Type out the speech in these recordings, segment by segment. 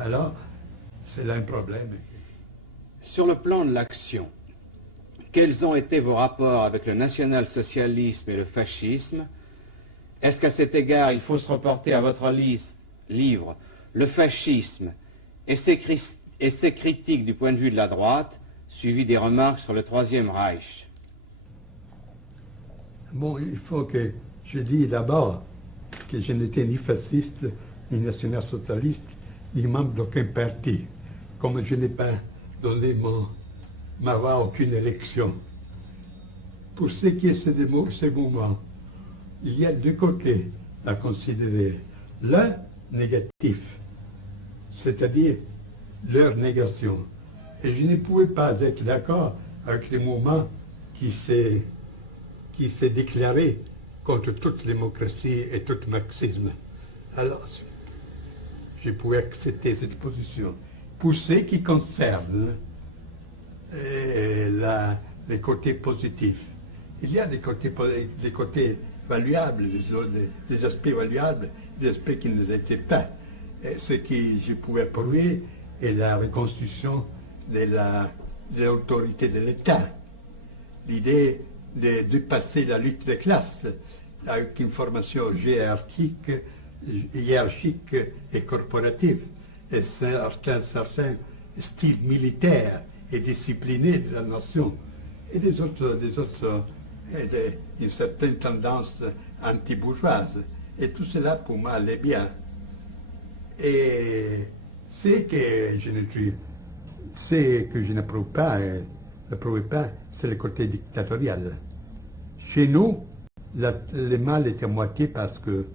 Alors, c'est là un problème. Sur le plan de l'action, quels ont été vos rapports avec le national-socialisme et le fascisme? Est-ce qu'à cet égard, il faut se reporter à votre livre « Le fascisme et ses critiques du point de vue de la droite », suivi des remarques sur le Troisième Reich? Bon, il faut que je dise d'abord que je n'étais ni fasciste, ni national-socialiste, ni membre d'aucun parti, comme je n'ai pas donné ma voix à aucune élection. Pour ce qui est de ce mouvement, il y a deux côtés à considérer. L'un négatif, c'est-à-dire leur négation. Et je ne pouvais pas être d'accord avec le mouvement qui s'est déclaré contre toute démocratie et tout marxisme. Alors, je pouvais accepter cette position. Pour ce qui concerne les côtés positifs, il y a des côtés valuables, des aspects valuables, des aspects qui ne l'étaient pas. Et ce que je pouvais prouver est la reconstruction de l'autorité de l'État. L'idée de dépasser la lutte des classes avec une formation hiérarchique et corporative, et un certain style militaire et discipliné de la nation, et une certaine tendance anti-bourgeoise. Et tout cela, pour moi, allait bien. Et ce que je n'approuve pas, c'est le côté dictatorial. Chez nous, le mal est à moitié parce que,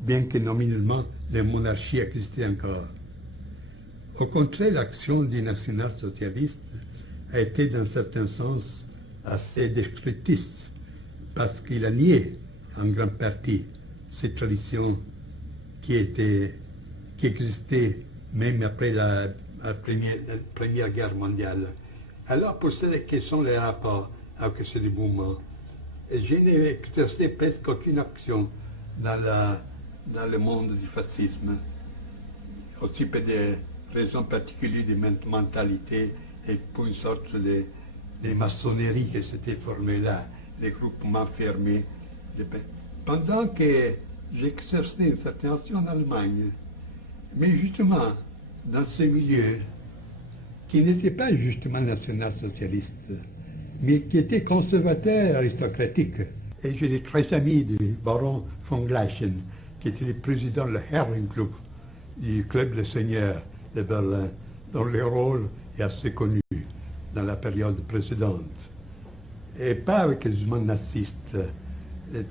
bien que nominalement, la monarchie existait encore. Au contraire, l'action du national-socialiste a été, dans un certain sens, assez destructrice, parce qu'il a nié, en grande partie, ces traditions qui existaient même après la Première Guerre mondiale. Alors, pour ce qui sont les rapports avec ce mouvement, je n'ai exercé presque aucune action dans le monde du fascisme, aussi pour des raisons particulières de mentalité et pour une sorte de maçonnerie qui s'était formée là, des groupements fermés. Pendant que j'exerçais une certaine action en Allemagne, mais justement dans ce milieu qui n'était pas justement national-socialiste, mais qui était conservateur aristocratique. Et j'étais très ami du baron von Gleichen, qui était le président du Herrenclub, du club de seigneurs de Berlin, dont le rôle est assez connu dans la période précédente. Et pas avec les mouvements nazistes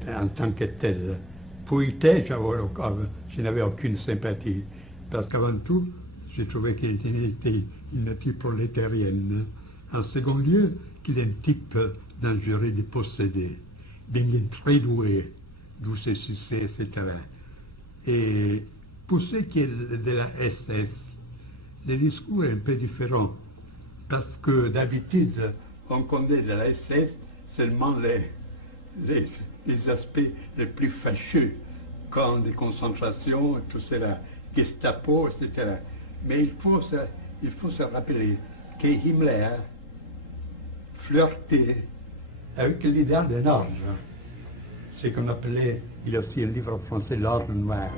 en tant que tel. Pour Hitler, je n'avais aucune sympathie, parce qu'avant tout, j'ai trouvé qu'il était une nature prolétarienne. En second lieu, qu'il est un type dangereux de posséder, bien très doué, d'où ses succès, etc. Et pour ce qui est de la SS, le discours est un peu différent, parce que d'habitude, on connaît de la SS seulement les aspects les plus fâcheux, camps de concentration, tout cela, Gestapo, etc. Mais il faut se rappeler que Himmler flirtait avec l'idéal d'un ordre, ce qu'on appelait, il y a aussi un livre en français, l'ordre noir.